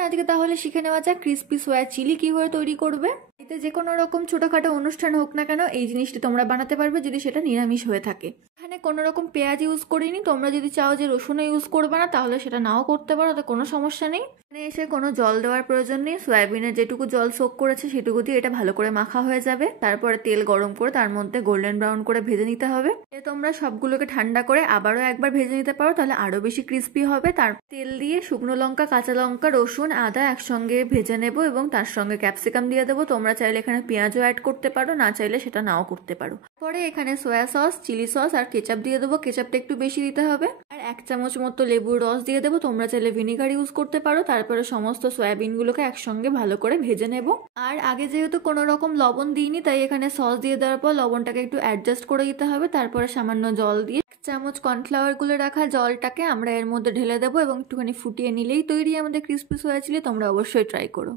চলো আজকে তাহলে শিখে নেওয়া যাক ক্রিস্পি সোয়া চিলি কিভাবে তৈরি করবে। এতে যে কোনো রকম ছোটখাটো অনুষ্ঠান হোক না কেন এই জিনিসটি তোমরা বানাতে পারবে যদি সেটা নিরামিষ হয়ে থাকে। এখানে কোনো রকম পেঁয়াজ ইউজ করিনি, তোমরা যদি চাও যে রসুনও ইউজ করবে না তাহলে সেটা নাও করতে পারো, তাতে কোনো সমস্যা নেই। এখানে এসে কোনো জল দেওয়ার প্রয়োজন নেই, সয়াবিনের যেটুকু জল সোক করেছে সেটুকু দিয়ে এটা ভালো করে মাখা হয়ে যাবে। তারপরে তেল গরম করে তার মধ্যে গোল্ডেন ব্রাউন করে ভেজে নিতে হবে। তোমরা সবগুলোকে ঠান্ডা করে আবারও একবার ভেজে নিতে পারো, তাহলে আরো বেশি ক্রিস্পি হবে। তার তেল দিয়ে শুকনো লঙ্কা, কাঁচা লঙ্কা, রসুন, আদা একসঙ্গে ভেজে নেব এবং তার সঙ্গে ক্যাপসিকাম দিয়ে দেবো। তোমরা চাইলে এখানে পেঁয়াজও অ্যাড করতে পারো, না চাইলে সেটা নাও করতে পারো। পরে এখানে সয়া সস, চিলি সস আর কেচাপ দিয়ে দেবো। কেচাপটা একটু বেশি দিতে হবে। আর 1 চামচ মতো লেবুর রস দিয়ে দেবো, তোমরা চাইলে ভিনিগার ইউজ করতে পারো। তারপরে সমস্ত সয়াবিনগুলোকে একসঙ্গে ভালো করে ভেজে নেব। আর আগে যেহেতু কোনো রকম লবণ দিইনি তাই এখানে সস দিয়ে দেওয়ার পর লবণটাকে একটু অ্যাডজাস্ট করে দিতে হবে। তারপরে সামান্য জল দিয়ে 1 চামচ কর্নফ্লাওয়ার গুলে রাখা জলটাকে আমরা এর মধ্যে ঢেলে দেবো এবং একটুখানি ফুটিয়ে নিলেই তৈরি আমাদের ক্রিস্পি সোয়া চিলি। তোমরা অবশ্যই ট্রাই করো।